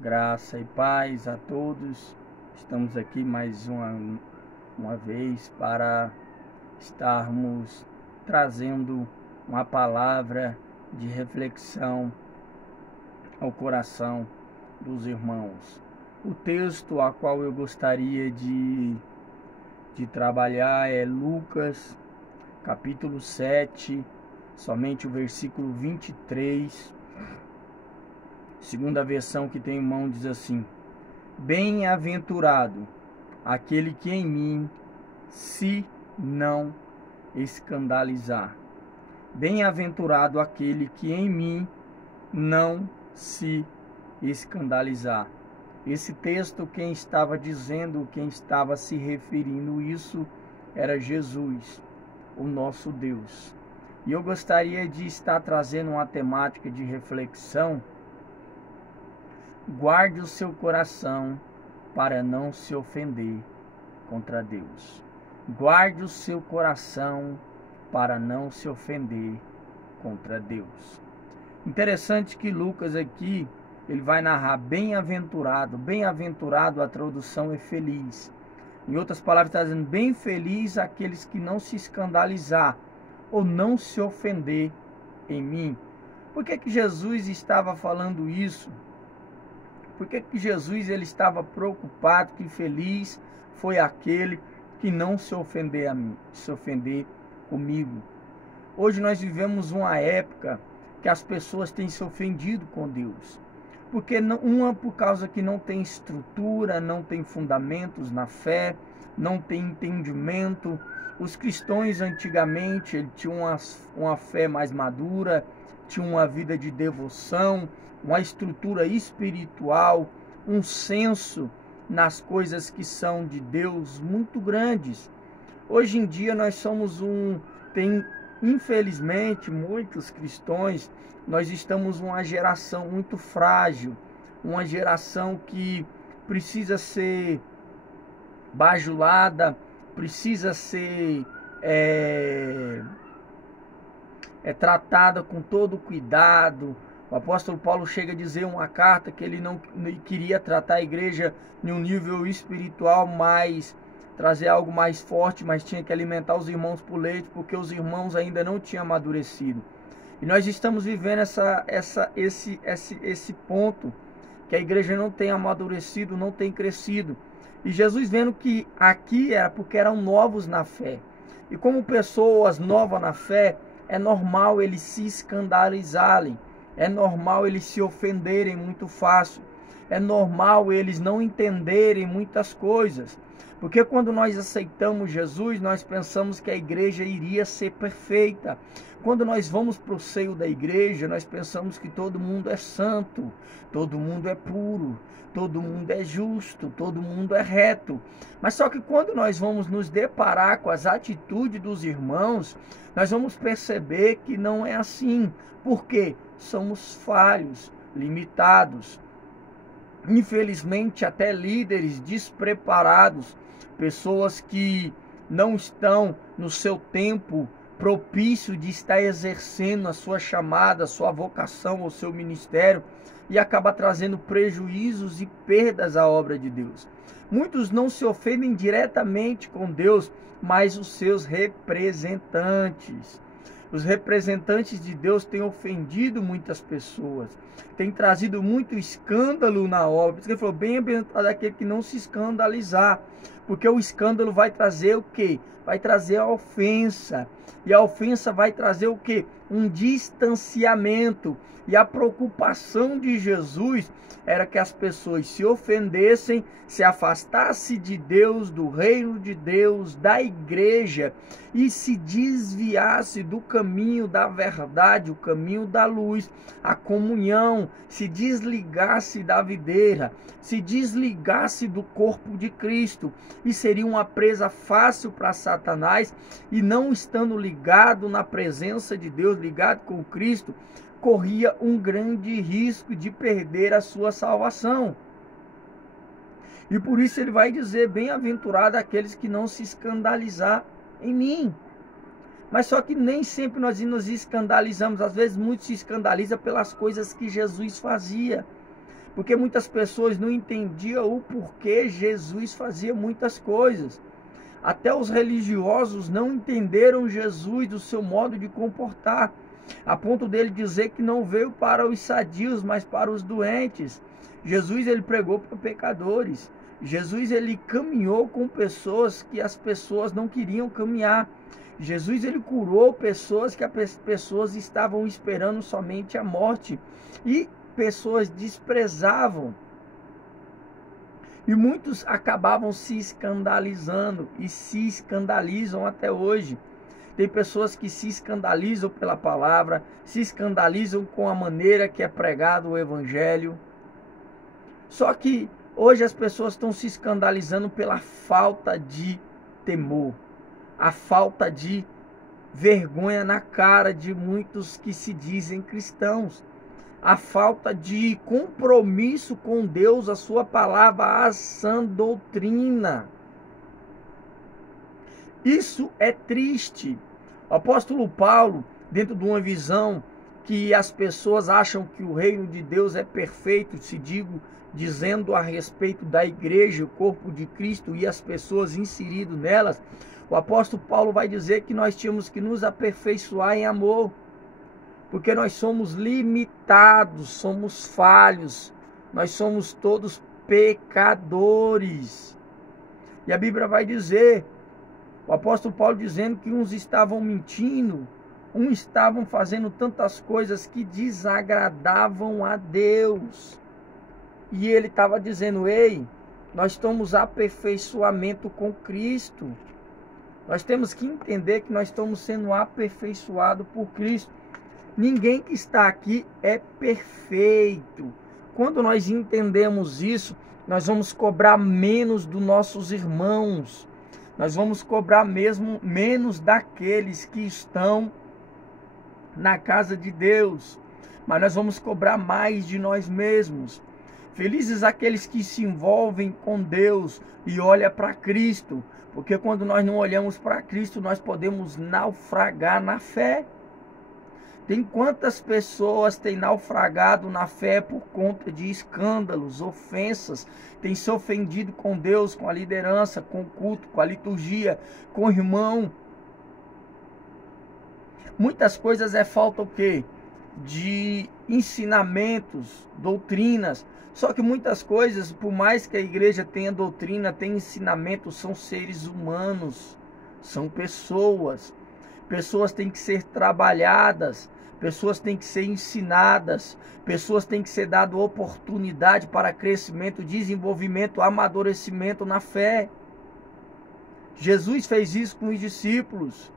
Graça e paz a todos. Estamos aqui mais uma vez para estarmos trazendo uma palavra de reflexão ao coração dos irmãos. O texto a qual eu gostaria de trabalhar é Lucas, capítulo 7, somente o versículo 23. Segunda versão que tem em mão diz assim: Bem-aventurado aquele que em mim se não escandalizar. Bem-aventurado aquele que em mim não se escandalizar. Esse texto, quem estava dizendo, quem estava se referindo isso, era Jesus, o nosso Deus. E eu gostaria de estar trazendo uma temática de reflexão. Guarde o seu coração para não se ofender contra Deus. Guarde o seu coração para não se ofender contra Deus. Interessante que Lucas aqui, ele vai narrar bem-aventurado. Bem-aventurado, a tradução é feliz. Em outras palavras, está dizendo bem feliz aqueles que não se escandalizar ou não se ofender em mim. Por que Jesus estava falando isso? Por que Jesus ele estava preocupado, que feliz foi aquele que não se ofender a mim, se ofender comigo? Hoje nós vivemos uma época que as pessoas têm se ofendido com Deus. Porque por causa que não tem estrutura, não tem fundamentos na fé, não tem entendimento. Os cristãos antigamente tinham uma fé mais madura, tinham uma vida de devoção, uma estrutura espiritual, um senso nas coisas que são de Deus muito grandes. Hoje em dia nós somos infelizmente, muitos cristãos, nós estamos uma geração muito frágil, uma geração que precisa ser bajulada, precisa ser tratada com todo cuidado. O apóstolo Paulo chega a dizer uma carta que ele não queria tratar a igreja em um nível espiritual, mas trazer algo mais forte, mas tinha que alimentar os irmãos por leite, porque os irmãos ainda não tinham amadurecido. E nós estamos vivendo esse ponto, que a igreja não tem amadurecido, não tem crescido. E Jesus vendo que aqui era porque eram novos na fé. E como pessoas novas na fé, é normal eles se escandalizarem. É normal eles se ofenderem muito fácil. É normal eles não entenderem muitas coisas. Porque quando nós aceitamos Jesus, nós pensamos que a igreja iria ser perfeita. Quando nós vamos para o seio da igreja, nós pensamos que todo mundo é santo, todo mundo é puro, todo mundo é justo, todo mundo é reto. Mas só que quando nós vamos nos deparar com as atitudes dos irmãos, nós vamos perceber que não é assim. Por quê? Somos falhos, limitados. Infelizmente, até líderes despreparados, pessoas que não estão no seu tempo propício de estar exercendo a sua chamada, a sua vocação, o seu ministério, e acaba trazendo prejuízos e perdas à obra de Deus. Muitos não se ofendem diretamente com Deus, mas os seus representantes. Os representantes de Deus têm ofendido muitas pessoas, têm trazido muito escândalo na obra. Por isso que ele falou, bem-aventurado aquele que não se escandalizar, porque o escândalo vai trazer o quê? Vai trazer a ofensa, e a ofensa vai trazer o quê? Um distanciamento. E a preocupação de Jesus era que as pessoas se ofendessem, se afastassem de Deus, do reino de Deus, da igreja, e se desviasse do caminho da verdade, o caminho da luz, a comunhão, se desligasse da videira, se desligasse do corpo de Cristo, e seria uma presa fácil para Satanás, e não estando ligado na presença de Deus, ligado com Cristo, corria um grande risco de perder a sua salvação. E por isso ele vai dizer, bem-aventurado aqueles que não se escandalizar em mim. Mas só que nem sempre nós nos escandalizamos. Às vezes muitos se escandalizam pelas coisas que Jesus fazia. Porque muitas pessoas não entendiam o porquê Jesus fazia muitas coisas. Até os religiosos não entenderam Jesus, do seu modo de comportar, a ponto dele dizer que não veio para os sadios, mas para os doentes. Jesus, ele pregou para pecadores. Jesus, ele caminhou com pessoas que as pessoas não queriam caminhar. Jesus, ele curou pessoas que as pessoas estavam esperando somente a morte. E pessoas desprezavam. E muitos acabavam se escandalizando e se escandalizam até hoje. Tem pessoas que se escandalizam pela palavra, se escandalizam com a maneira que é pregado o evangelho. Só que hoje as pessoas estão se escandalizando pela falta de temor, a falta de vergonha na cara de muitos que se dizem cristãos, a falta de compromisso com Deus, a sua palavra, a sã doutrina. Isso é triste. O apóstolo Paulo, dentro de uma visão que as pessoas acham que o reino de Deus é perfeito, dizendo a respeito da igreja, o corpo de Cristo e as pessoas inseridas nelas, o apóstolo Paulo vai dizer que nós tínhamos que nos aperfeiçoar em amor, porque nós somos limitados, somos falhos, nós somos todos pecadores. E a Bíblia vai dizer, o apóstolo Paulo dizendo que uns estavam mentindo, uns estavam fazendo tantas coisas que desagradavam a Deus. E ele estava dizendo, ei, nós estamos aperfeiçoamento com Cristo. Nós temos que entender que nós estamos sendo aperfeiçoados por Cristo. Ninguém que está aqui é perfeito. Quando nós entendemos isso, nós vamos cobrar menos dos nossos irmãos. Nós vamos cobrar mesmo menos daqueles que estão na casa de Deus. Mas nós vamos cobrar mais de nós mesmos. Felizes aqueles que se envolvem com Deus e olham para Cristo. Porque quando nós não olhamos para Cristo, nós podemos naufragar na fé. Tem quantas pessoas têm naufragado na fé por conta de escândalos, ofensas, tem se ofendido com Deus, com a liderança, com o culto, com a liturgia, com o irmão. Muitas coisas é falta o quê? De ensinamentos, doutrinas. Só que muitas coisas, por mais que a igreja tenha doutrina, tenha ensinamento, são seres humanos, são pessoas. Pessoas têm que ser trabalhadas, pessoas têm que ser ensinadas, pessoas têm que ser dado oportunidade para crescimento, desenvolvimento, amadurecimento na fé. Jesus fez isso com os discípulos.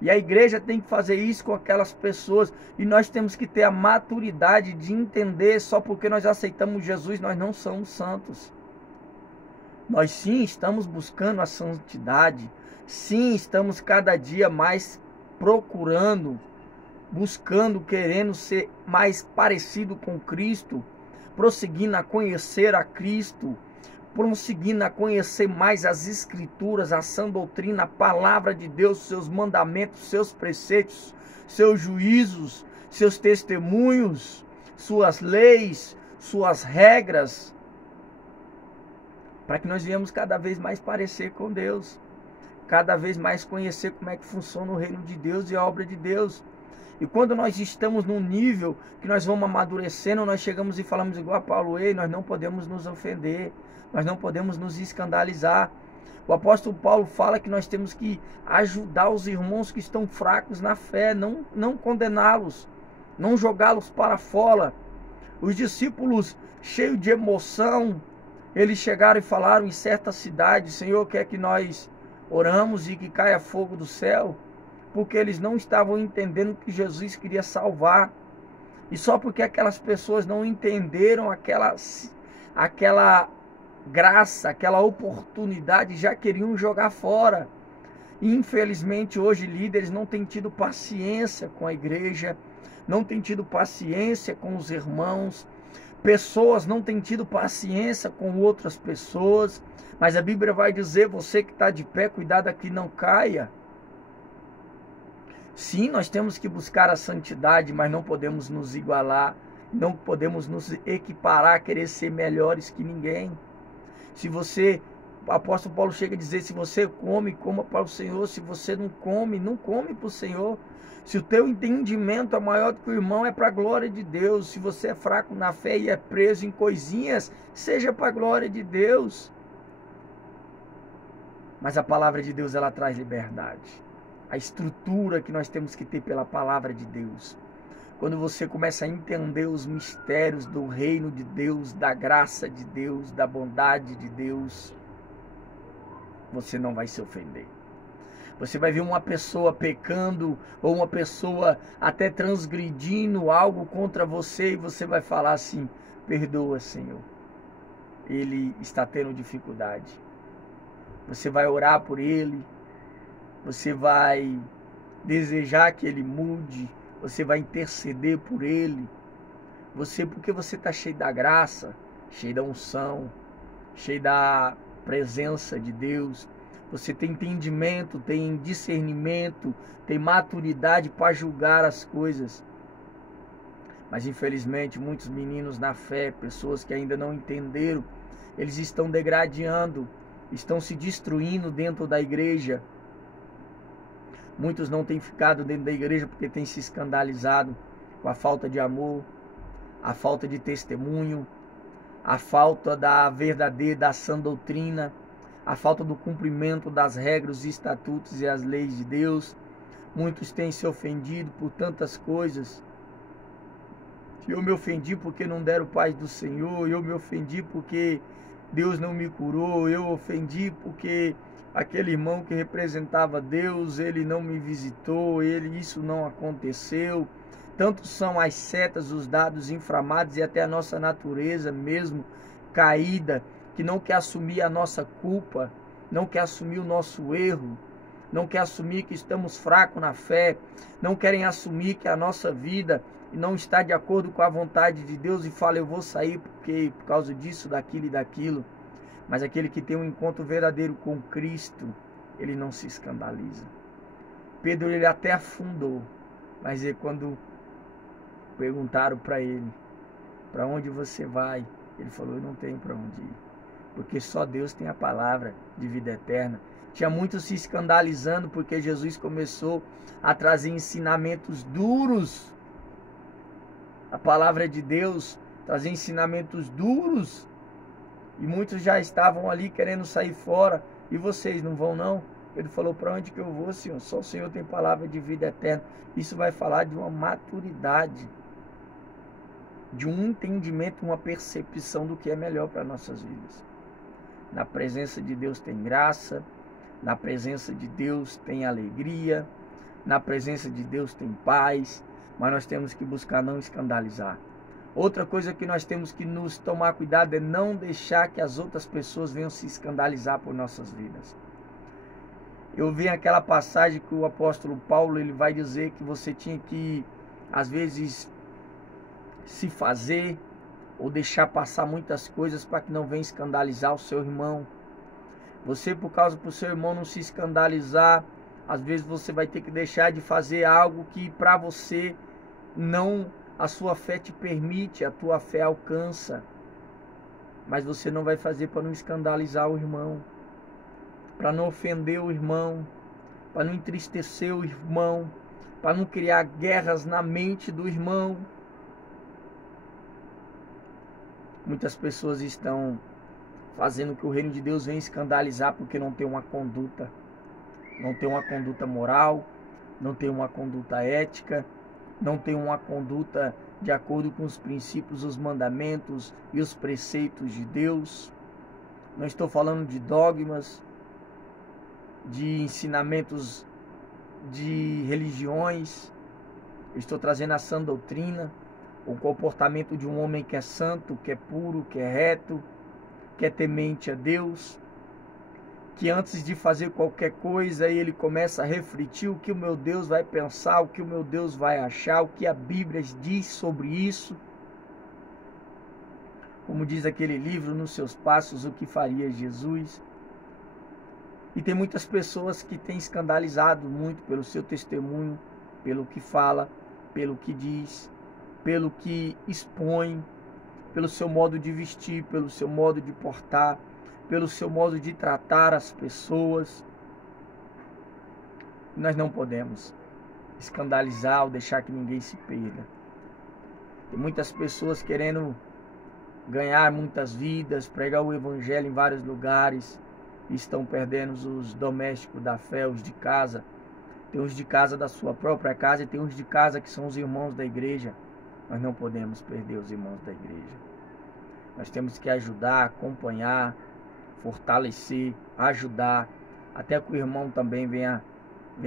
E a igreja tem que fazer isso com aquelas pessoas. E nós temos que ter a maturidade de entender, só porque nós aceitamos Jesus, nós não somos santos. Nós sim estamos buscando a santidade. Sim, estamos cada dia mais procurando, buscando, querendo ser mais parecido com Cristo, prosseguindo a conhecer a Cristo, prosseguindo a conhecer mais as Escrituras, a sã doutrina, a palavra de Deus, seus mandamentos, seus preceitos, seus juízos, seus testemunhos, suas leis, suas regras, para que nós venhamos cada vez mais parecer com Deus. Cada vez mais conhecer como é que funciona o reino de Deus e a obra de Deus. E quando nós estamos num nível que nós vamos amadurecendo, nós chegamos e falamos igual a Paulo, ei, nós não podemos nos ofender, nós não podemos nos escandalizar. O apóstolo Paulo fala que nós temos que ajudar os irmãos que estão fracos na fé, não condená-los, não jogá-los para fora. Os discípulos, cheios de emoção, eles chegaram e falaram em certa cidade, Senhor, quer que nós oramos e que caia fogo do céu, porque eles não estavam entendendo que Jesus queria salvar. E só porque aquelas pessoas não entenderam aquela graça, aquela oportunidade, já queriam jogar fora. E infelizmente hoje líderes não têm tido paciência com a igreja, não têm tido paciência com os irmãos, pessoas não têm tido paciência com outras pessoas. Mas a Bíblia vai dizer, você que está de pé, cuidado que não caia. Sim, nós temos que buscar a santidade, mas não podemos nos igualar. Não podemos nos equiparar a querer ser melhores que ninguém. Se você, o apóstolo Paulo chega a dizer, se você come, coma para o Senhor. Se você não come, não come para o Senhor. Se o teu entendimento é maior do que o irmão, é para a glória de Deus. Se você é fraco na fé e é preso em coisinhas, seja para a glória de Deus. Mas a palavra de Deus, ela traz liberdade. A estrutura que nós temos que ter pela palavra de Deus. Quando você começa a entender os mistérios do reino de Deus, da graça de Deus, da bondade de Deus, você não vai se ofender. Você vai ver uma pessoa pecando ou uma pessoa até transgredindo algo contra você e você vai falar assim: perdoa, Senhor. Ele está tendo dificuldade. Você vai orar por ele. Você vai desejar que ele mude. Você vai interceder por ele. Porque você está cheio da graça, cheio da unção, cheio da presença de Deus. Você tem entendimento, tem discernimento, tem maturidade para julgar as coisas. Mas infelizmente muitos meninos na fé, pessoas que ainda não entenderam, eles estão degradando, estão se destruindo dentro da igreja. Muitos não têm ficado dentro da igreja porque têm se escandalizado com a falta de amor, a falta de testemunho, a falta da verdadeira, da sã doutrina, a falta do cumprimento das regras, os estatutos e as leis de Deus. Muitos têm se ofendido por tantas coisas. Eu me ofendi porque não deram paz do Senhor, eu me ofendi porque Deus não me curou, eu ofendi porque aquele irmão que representava Deus, ele não me visitou, isso não aconteceu. Tantos são as setas, os dados inflamados e até a nossa natureza mesmo caída, que não quer assumir a nossa culpa, não quer assumir o nosso erro, não quer assumir que estamos fracos na fé, não querem assumir que a nossa vida não está de acordo com a vontade de Deus e fala: eu vou sair por causa disso, daquilo e daquilo. Mas aquele que tem um encontro verdadeiro com Cristo, ele não se escandaliza. Pedro, ele até afundou, mas quando perguntaram para ele: para onde você vai? Ele falou: eu não tenho para onde ir, porque só Deus tem a palavra de vida eterna. Tinha muitos se escandalizando porque Jesus começou a trazer ensinamentos duros. A palavra de Deus trazia ensinamentos duros. E muitos já estavam ali querendo sair fora. E vocês não vão não? Ele falou: para onde que eu vou, Senhor? Só o Senhor tem palavra de vida eterna. Isso vai falar de uma maturidade, de um entendimento, uma percepção do que é melhor para nossas vidas. Na presença de Deus tem graça, na presença de Deus tem alegria, na presença de Deus tem paz, mas nós temos que buscar não escandalizar. Outra coisa que nós temos que nos tomar cuidado é não deixar que as outras pessoas venham se escandalizar por nossas vidas. Eu vi aquela passagem que o apóstolo Paulo, ele vai dizer que você tinha que, às vezes, se fazer ou deixar passar muitas coisas para que não venha escandalizar o seu irmão. Você, por causa do seu irmão não se escandalizar, às vezes você vai ter que deixar de fazer algo que para você não, a sua fé te permite, a tua fé alcança. Mas você não vai fazer para não escandalizar o irmão, para não ofender o irmão, para não entristecer o irmão, para não criar guerras na mente do irmão. Muitas pessoas estão fazendo que o reino de Deus venha escandalizar porque não tem uma conduta. Não tem uma conduta moral, não tem uma conduta ética, não tem uma conduta de acordo com os princípios, os mandamentos e os preceitos de Deus. Não estou falando de dogmas, de ensinamentos de religiões. Eu estou trazendo a sã doutrina, o comportamento de um homem que é santo, que é puro, que é reto, que é temente a Deus, que antes de fazer qualquer coisa ele começa a refletir o que o meu Deus vai pensar, o que o meu Deus vai achar, o que a Bíblia diz sobre isso. Como diz aquele livro, Nos Seus Passos, o que faria Jesus. E tem muitas pessoas que têm escandalizado muito pelo seu testemunho, pelo que fala, pelo que diz. pelo que expõe, pelo seu modo de vestir, pelo seu modo de portar, pelo seu modo de tratar as pessoas. Nós não podemos escandalizar ou deixar que ninguém se perda. Tem muitas pessoas querendo ganhar muitas vidas, pregar o evangelho em vários lugares, e estão perdendo os domésticos da fé, os de casa. Tem os de casa da sua própria casa e tem os de casa que são os irmãos da igreja. Nós não podemos perder os irmãos da igreja. Nós temos que ajudar, acompanhar, fortalecer, ajudar, até que o irmão também venha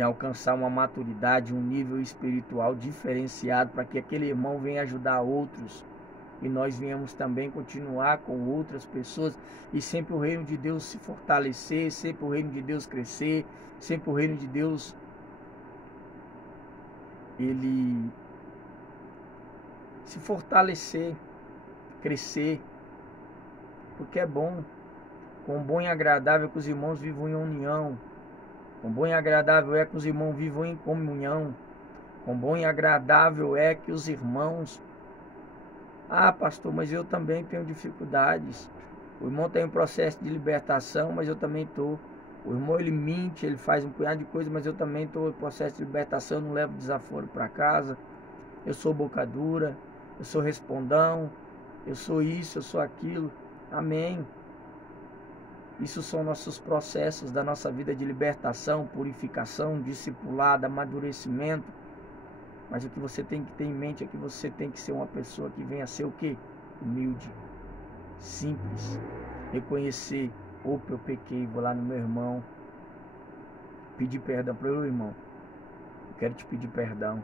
alcançar uma maturidade, um nível espiritual diferenciado, para que aquele irmão venha ajudar outros e nós venhamos também continuar com outras pessoas, e sempre o reino de Deus se fortalecer, sempre o reino de Deus crescer, sempre o reino de Deus ele se fortalecer, crescer, porque é bom. Quão bom e agradável que os irmãos vivam em união. Quão bom e agradável é que os irmãos vivam em comunhão. Quão bom e agradável é que os irmãos... Ah, pastor, mas eu também tenho dificuldades. O irmão tem um processo de libertação, mas eu também estou. O irmão, ele mente, ele faz um punhado de coisas, mas eu também estou em processo de libertação, não levo desaforo para casa. Eu sou boca dura, eu sou respondão, eu sou isso, eu sou aquilo. Amém. Isso são nossos processos da nossa vida de libertação, purificação, discipulado, amadurecimento. Mas o que você tem que ter em mente é que você tem que ser uma pessoa que venha a ser o quê? Humilde, simples, reconhecer, opa, eu pequei, vou lá no meu irmão, pedir perdão para o meu irmão, eu quero te pedir perdão.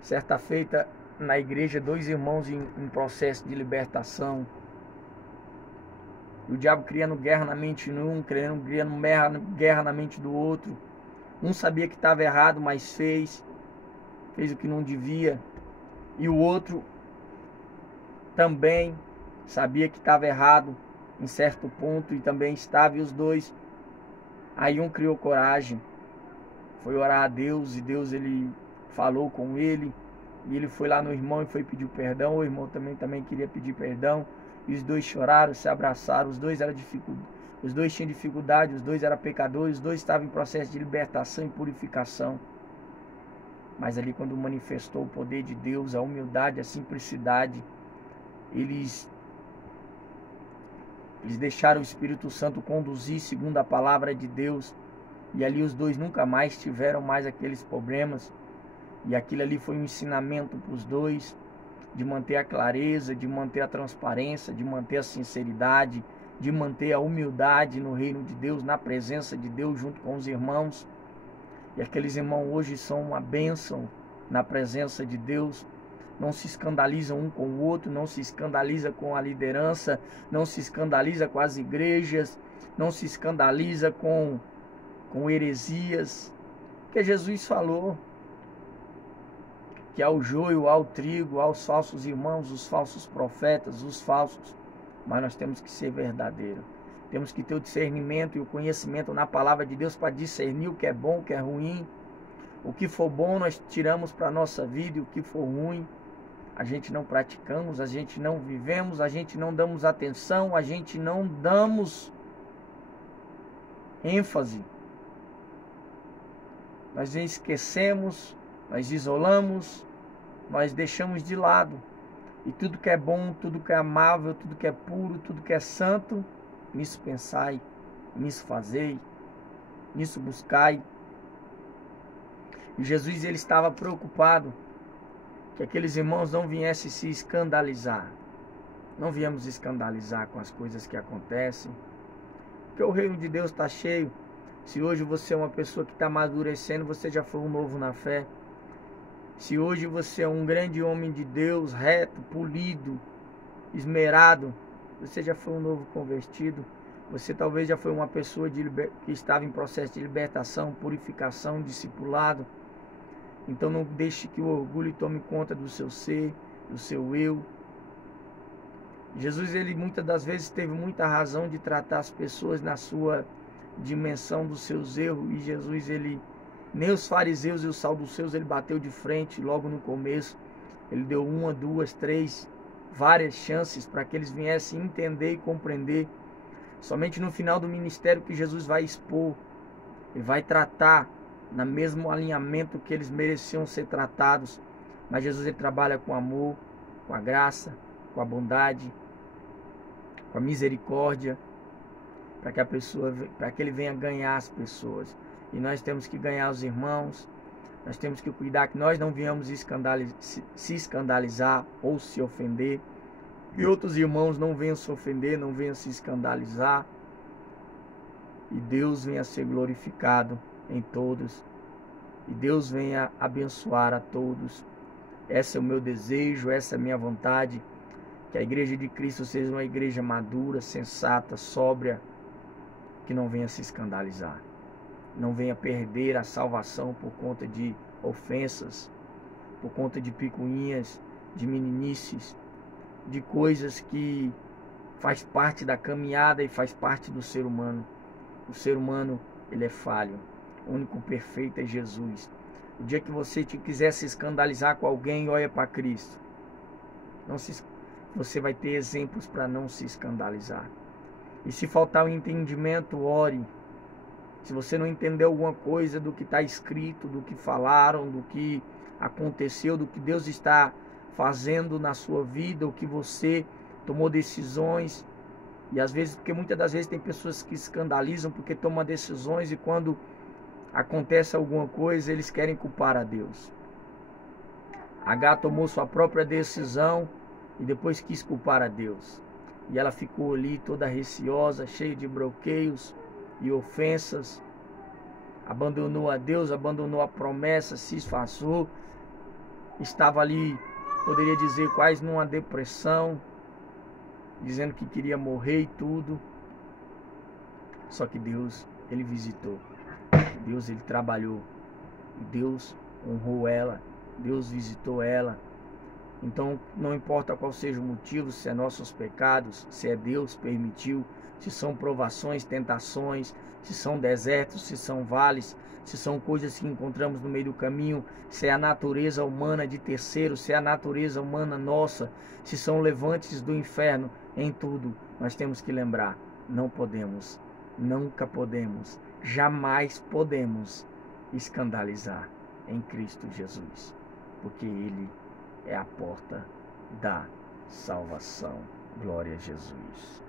Certa feita, na igreja, 2 irmãos em processo de libertação, o diabo criando guerra na mente de um, criando guerra na mente do outro. Um sabia que estava errado, mas fez o que não devia, e o outro também sabia que estava errado em certo ponto e também estava, e os dois, aí um criou coragem, foi orar a Deus, e Deus ele falou com ele, e ele foi lá no irmão e foi pedir perdão. O irmão também queria pedir perdão, e os dois choraram, se abraçaram. Os dois tinham dificuldade, os dois eram pecadores, os dois estavam em processo de libertação e purificação. Mas ali, quando manifestou o poder de Deus, a humildade, a simplicidade, eles deixaram o Espírito Santo conduzir segundo a palavra de Deus. E ali os dois nunca mais tiveram mais aqueles problemas. E aquilo ali foi um ensinamento para os dois, de manter a clareza, de manter a transparência, de manter a sinceridade, de manter a humildade no reino de Deus, na presença de Deus, junto com os irmãos. E aqueles irmãos hoje são uma bênção na presença de Deus. Não se escandalizam um com o outro, não se escandaliza com a liderança, não se escandaliza com as igrejas, não se escandaliza com heresias. Porque Jesus falou que ao joio, ao trigo, aos falsos irmãos, os falsos profetas, os falsos. Mas nós temos que ser verdadeiros. Temos que ter o discernimento e o conhecimento na palavra de Deus para discernir o que é bom, o que é ruim. O que for bom nós tiramos para a nossa vida, e o que for ruim a gente não praticamos, a gente não vivemos, a gente não damos atenção, a gente não damos ênfase. Nós esquecemos, nós isolamos, nós deixamos de lado. E tudo que é bom, tudo que é amável, tudo que é puro, tudo que é santo, nisso pensai, nisso fazei, nisso buscai. E Jesus ele estava preocupado que aqueles irmãos não viessem se escandalizar. Não viemos escandalizar com as coisas que acontecem, porque o reino de Deus está cheio. Se hoje você é uma pessoa que está amadurecendo, você já foi um novo na fé. Se hoje você é um grande homem de Deus, reto, polido, esmerado, você já foi um novo convertido. Você talvez já foi uma pessoa que estava em processo de libertação, purificação, discipulado. Então não deixe que o orgulho tome conta do seu ser, do seu eu. Jesus, ele muitas das vezes teve muita razão de tratar as pessoas na sua dimensão dos seus erros. E Jesus, ele, nem os fariseus e os saduceus, ele bateu de frente logo no começo. Ele deu uma, duas, três, várias chances para que eles viessem entender e compreender. Somente no final do ministério que Jesus vai expor e vai tratar no mesmo alinhamento que eles mereciam ser tratados. Mas Jesus, ele trabalha com amor, com a graça, com a bondade, com a misericórdia, para que ele venha ganhar as pessoas. E nós temos que ganhar os irmãos, nós temos que cuidar que nós não venhamos se escandalizar ou se ofender, que outros irmãos não venham se ofender, não venham se escandalizar, e Deus venha ser glorificado em todos, e Deus venha abençoar a todos. Esse é o meu desejo, essa é a minha vontade, que a igreja de Cristo seja uma igreja madura, sensata, sóbria, que não venha se escandalizar, não venha perder a salvação por conta de ofensas, por conta de picuinhas, de meninices, de coisas que faz parte da caminhada e faz parte do ser humano. O ser humano, ele é falho, o único perfeito é Jesus. O dia que você quiser se escandalizar com alguém, olha para Cristo. Você vai ter exemplos para não se escandalizar. E se faltar o entendimento, ore. Se você não entendeu alguma coisa do que está escrito, do que falaram, do que aconteceu, do que Deus está fazendo na sua vida, o que você tomou decisões, e às vezes, porque muitas das vezes tem pessoas que escandalizam porque tomam decisões e quando acontece alguma coisa, eles querem culpar a Deus. H tomou sua própria decisão e depois quis culpar a Deus. E ela ficou ali toda receosa, cheia de bloqueios e ofensas. Abandonou a Deus, abandonou a promessa, se esforçou. Estava ali, poderia dizer, quase numa depressão, dizendo que queria morrer e tudo. Só que Deus, ele visitou. Deus, ele trabalhou. Deus honrou ela. Deus visitou ela. Então, não importa qual seja o motivo, se é nossos pecados, se é Deus permitiu, se são provações, tentações, se são desertos, se são vales, se são coisas que encontramos no meio do caminho, se é a natureza humana de terceiros, se é a natureza humana nossa, se são levantes do inferno, em tudo nós temos que lembrar, não podemos, nunca podemos, jamais podemos escandalizar em Cristo Jesus, porque Ele é a porta da salvação. Glória a Jesus.